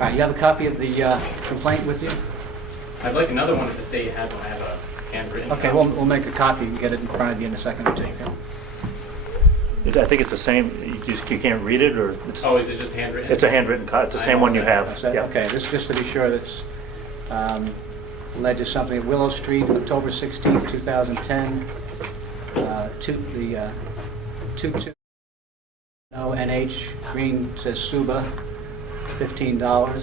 All right, you have a copy of the complaint with you? I'd like another one if the state had one. I have a handwritten Okay, copy. we'll make a copy and get it in front of you in a second or two. I think it's the same, you can't read it, or it's... Oh, is it just handwritten? It's a handwritten copy, it's the same one you have. That's it? Yeah. Okay, this is just to be sure that's alleged something at Willow Street, October 16th, 2010. The 22 NH, green says Suba, $15.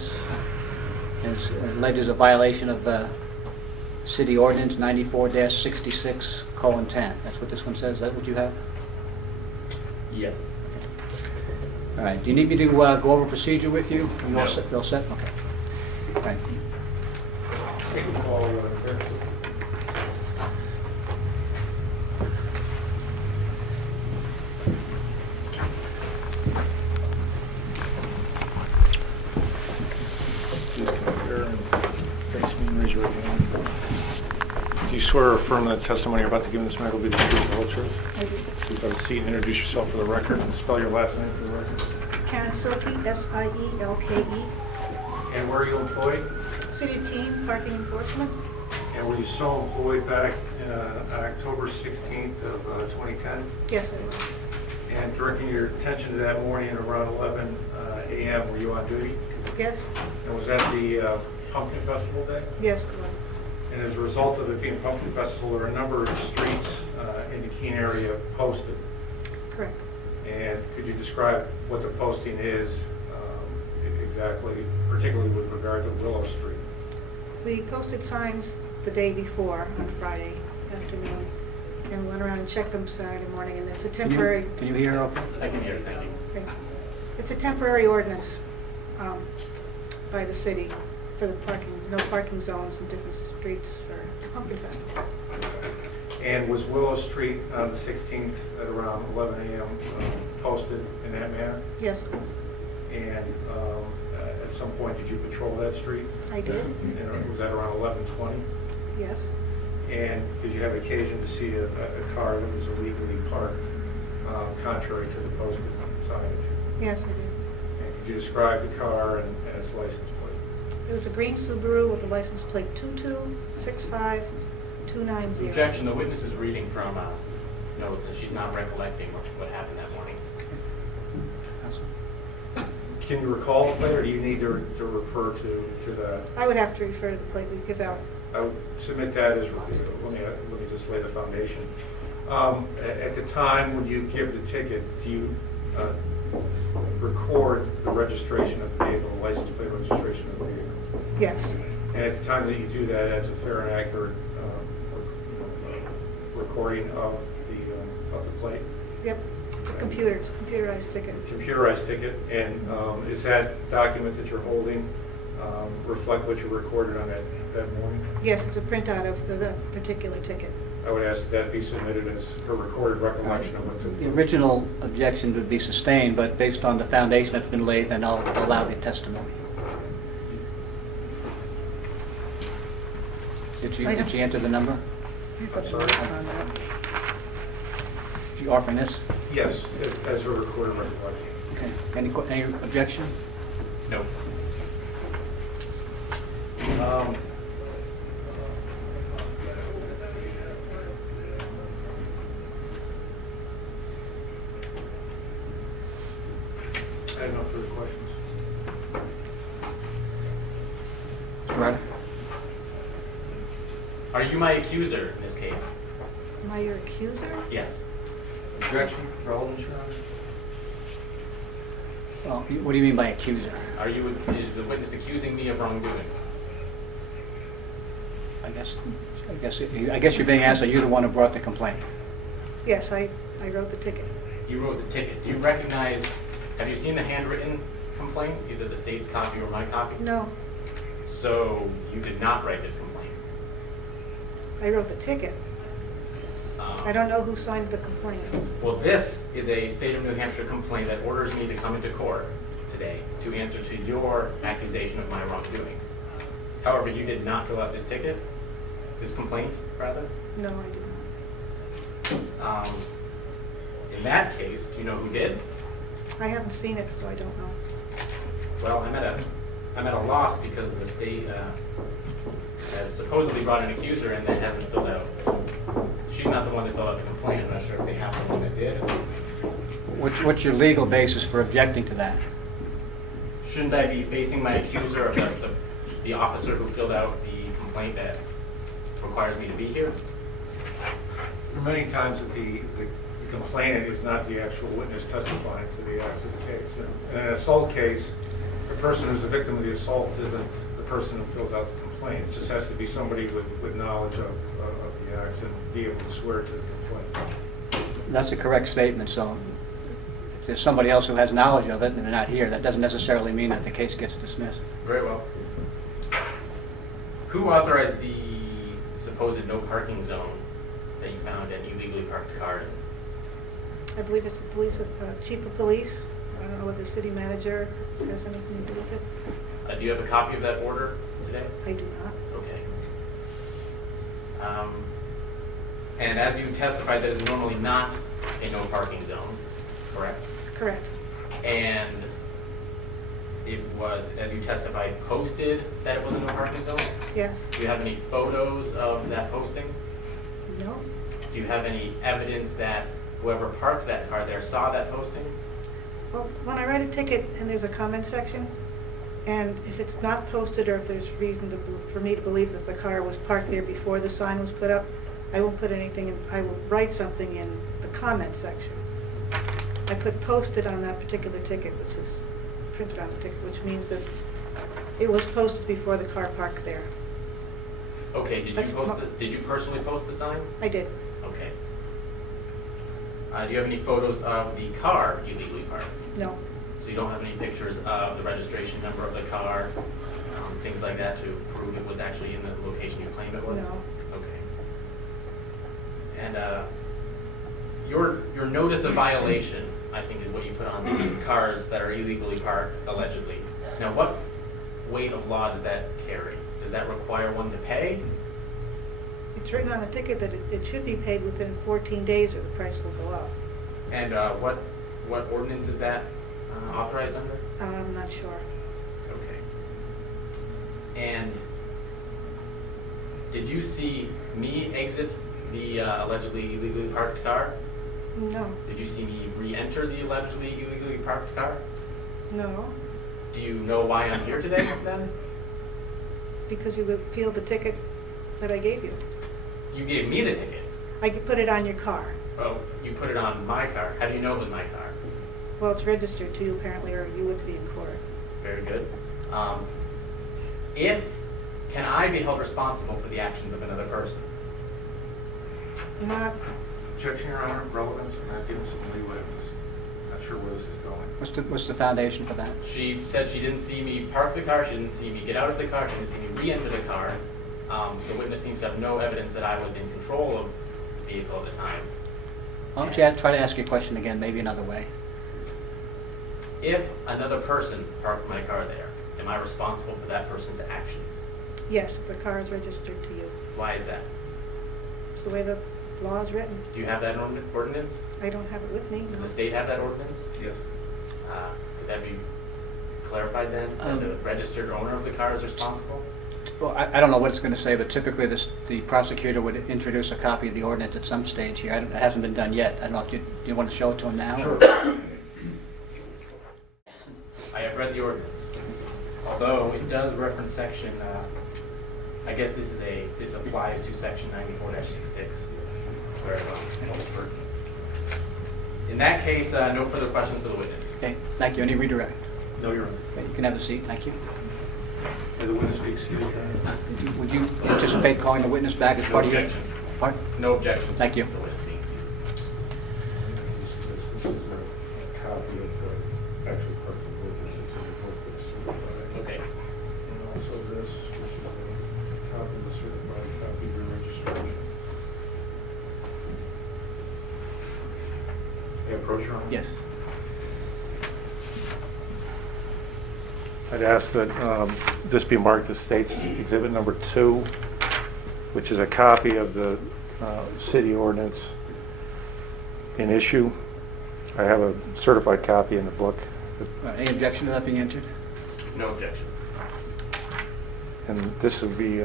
And it alleges a violation of City Ordinance 94-66:10. That's what this one says. Is that what you have? Yes. All right. Do you need me to go over procedure with you? You all No. set? All set? Okay. Thank you. Please come up here and face me and raise your right hand. Do you swear or affirm that the testimony you're about to give in this matter will be the truth, the whole truth? I do. Please have a seat and introduce yourself for the record and spell your last name for the record. Karen Silke, Sielke, And where are you employed? City of Keene, Parking Enforcement. And were you so employed back on October 16th of 2010? Yes, I was. And directing your attention to that morning at around 11 a.m., were you on duty? Yes, And was that the Pumpkin Festival day? yes, it was. And as a result of it being Pumpkin Festival, there are a number of streets in the Keene area posted. Correct. And could you describe what the posting is exactly, particularly with regard to Willow Street? We posted signs the day before on Friday afternoon and went around and checked them Saturday morning, and it's a temporary, Can you hear okay? I can hear it, thank you. it's a temporary ordinance by the city for the parking, no parking zones in different streets for the Pumpkin Festival. And was Willow Street on the 16th at around 11 a.m. Posted in that manner? Yes, it was. And at some point, did you patrol that street? I did, And was that around 11:20? yes. And did you have occasion to see a car that was illegally parked contrary to the posted signage? Yes, I did. And could you describe the car and its license plate? It was a green Subaru with a license plate 2265290. Objection, the witness is reading from notes and she's not recollecting what happened that morning. Can you recall the plate, or do you need to refer to that? I would have to refer to the plate we give out. I would submit that as, let me just lay the foundation. At the time when you give the ticket, do you record the registration of the vehicle, the license plate registration of the vehicle? Yes, And at the time that you do that, that's a fair and accurate recording of the plate? yep. It's a computer, it's a computerized ticket. Computerized ticket, and is that document that you're holding reflect what you recorded on that morning? Yes, it's a printout of the particular ticket. I would ask that be submitted as a recorded recollection of what The the... original objection would be sustained, but based on the foundation that's been laid, then I'll allow the testimony. Did you enter the number? I'm sorry? Did you offering this? Yes, as a recorded recollection. Okay. Any objection? No. I have no further questions. Mr. Ryder? Are you my accuser in this case? Am I your accuser? Yes. Objection, relevant, Your Honor? Well, what do you mean by accuser? Is the witness accusing me of wrongdoing? I guess you're being asked, are you the one who brought the complaint? Yes, I wrote the ticket. You wrote the ticket. Do you recognize, have you seen the handwritten complaint, either the state's copy or my copy? No, So you did not write this complaint? I wrote the ticket. I don't know who signed the complaint. Well, this is a state of New Hampshire complaint that orders me to come into court today to answer to your accusation of my wrongdoing. However, you did not fill out this ticket, this complaint, rather. No, I did not. In that case, do you know who did? I haven't seen it, so I don't know. Well, I'm at a I'm at a loss because the state has supposedly brought an accuser in that hasn't filled out. She's not the one that filled out the complaint. I'm not sure if they have the one that did. What's your legal basis for objecting to that? Shouldn't I be facing my accuser of the officer who filled out the complaint that requires me to be here? Many times that the complainant is not the actual witness testifying to the acts of the case. In an assault case, the person who's the victim of the assault isn't the person who fills out the complaint. It just has to be somebody with knowledge of the acts and be able to swear to the complaint. That's a correct statement, so if there's somebody else who has knowledge of it and they're not here, that doesn't necessarily mean that the case gets dismissed. Very well. Who authorized the supposed no parking zone that you found an illegally parked car in? I believe it's the police, chief of police. I don't know whether the city manager has anything to do with it. Do you have a copy of that order today? I do not. Okay. And as you testified, that is normally not a no parking zone, correct? Correct. And it was, as you testified, posted that it was a no parking zone? Yes. Do you have any photos of that posting? No. Do you have any evidence that whoever parked that car there saw that posting? Well, when I write a ticket and there's a comment section, and if it's not posted or if there's reason for me to believe that the car was parked there before the sign was put up, I won't put anything in, I will write something in the comment section. I put posted on that particular ticket, which is printed on the ticket, which means that it was posted before the car parked there. Okay, did you personally post the sign? I did. Okay. Do you have any photos of the car illegally parked? No. So you don't have any pictures of the registration number of the car, things like that to prove it was actually in the location you claim it was? No. Okay. And your notice of violation, I think, is what you put on the cars that are illegally parked, allegedly. Now, what weight of law does that carry? Does that require one to pay? It's written on the ticket that it should be paid within 14 days or the price will go up. And what ordinance is that authorized under? I'm not sure. Okay. And did you see me exit the allegedly illegally parked car? No. Did you see me re-enter the allegedly illegally parked car? No. Do you know why I'm here today then? Because you appealed the ticket that I gave you. You gave me the ticket. I could put it on your car. Oh, you put it on my car. How do you know it was my car? Well, it's registered to you apparently, or you would be in court. Very good. Can I be held responsible for the actions of another person? Not, Objection, Your Honor, relevance, and not giving some leeway. Not sure where this is going. What's the foundation for that? She said she didn't see me park the car, she didn't see me get out of the car, she didn't see me re-enter the car. The witness seems to have no evidence that I was in control of the vehicle at the time. Why don't you try to ask your question again, maybe another way? If another person parked my car there, am I responsible for that person's actions? yes, if the car is registered to you. Why is that? It's the way the law is written. Do you have that ordinance? I don't have it with me. Does no. the state have that ordinance? Yes. Could that be clarified then, that the registered owner of the car is responsible? Well, I don't know what it's going to say, but typically the prosecutor would introduce a copy of the ordinance at some stage here. It hasn't been done yet. I don't know if do you want to show it to him now? Sure. I have read the ordinance, although it does reference section, I guess this applies to section 94-66. Very well. In that case, no further questions for the witness. Okay, thank you. Any redirect? No, Your Honor. Okay, you can have a seat. Thank you. May the witness be excused, Your Honor. Would you anticipate calling the witness back as No part of your... objection. Pardon? No objection. Thank you. The witness being excused. This is a copy of the actual perfect witness. It's in the book that's certified. Okay. And also this, which is a copy of the certified copy of your registration. May I approach, Your Honor? Yes. I'd ask that this be marked as State's Exhibit Number 2, which is a copy of the city ordinance in issue. I have a certified copy in the book. Any objection to that being entered? No objection. And this would be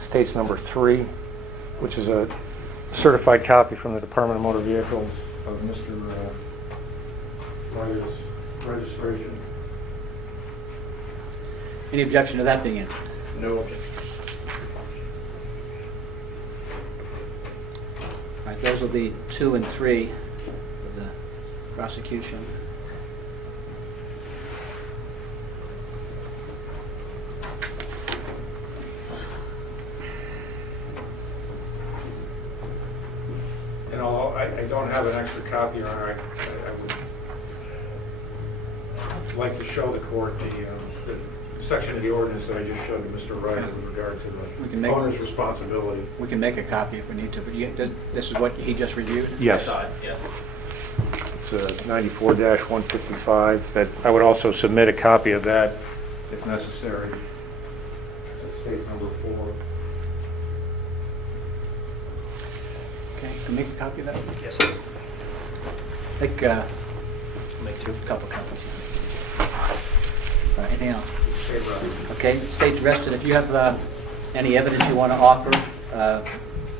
states number 3, which is a certified copy from the Department of Motor Vehicles of Mr. Ryder's registration. Any objection to that being entered? No objection. All right, those will be 2 and 3 of the prosecution. And although I don't have an extra copy, Your Honor, I would like to show the court the section of the ordinance that I just showed to Mr. Ryder with regard to We can the make- owner's responsibility. We can make a copy if we need to, but this is what he just reviewed? Yes. I saw it, yes. It's 94-155. That I would also submit a copy of that if necessary. That's state number 4. Okay, can we make a copy of that? Yes. Make 2. Couple copies. All right, anything else? Okay, state's rested. If you have any evidence you want to offer, or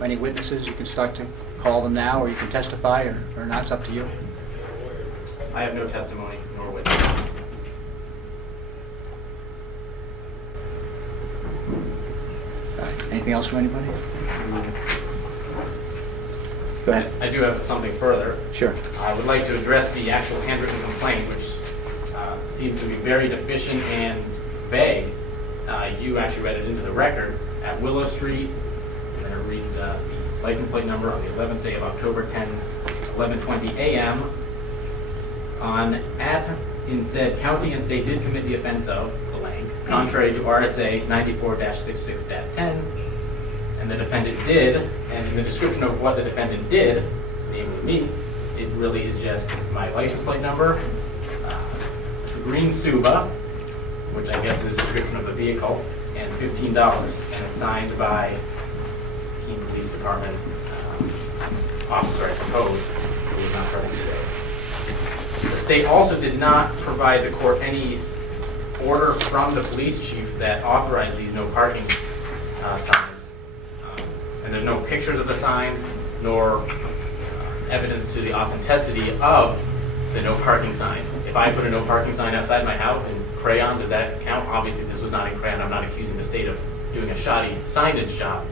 any witnesses, you can start to call them now, or you can testify, or not, it's up to you. I have no testimony nor witness. All right, anything else from anybody? Go ahead. I do have something further. Sure. I would like to address the actual handwritten complaint, which seems to be very deficient and vague. You actually read it into the record at Willow Street, and it reads the license plate number on the 11th day of October 10, 11:20 a.m. In said county and state did commit the offense of blank, contrary to RSA 94-66-10, and the defendant did, and in the description of what the defendant did, namely me, it really is just my license plate number, it's a green Suba, which I guess is a description of the vehicle, and $15, and it's signed by Keene Police Department officer, I suppose, who is not present today. The state also did not provide the court any order from the police chief that authorized these no parking signs. And there's no pictures of the signs, nor evidence to the authenticity of the no parking sign. If I put a no parking sign outside my house in crayon, does that count? Obviously, this was not in crayon. I'm not accusing the state of doing a shoddy signage job.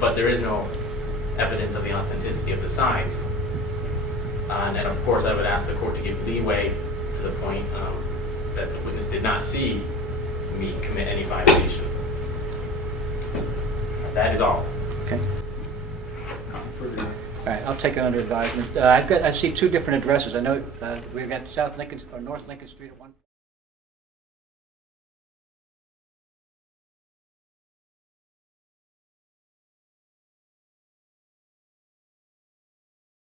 But there is no evidence of the authenticity of the signs. And of course, I would ask the court to give leeway to the point that the witness did not see me commit any violation. That is all. Okay. All right, I'll take it under advisement. I see 2 different addresses. I know we've got South Lincoln or North Lincoln Street at one.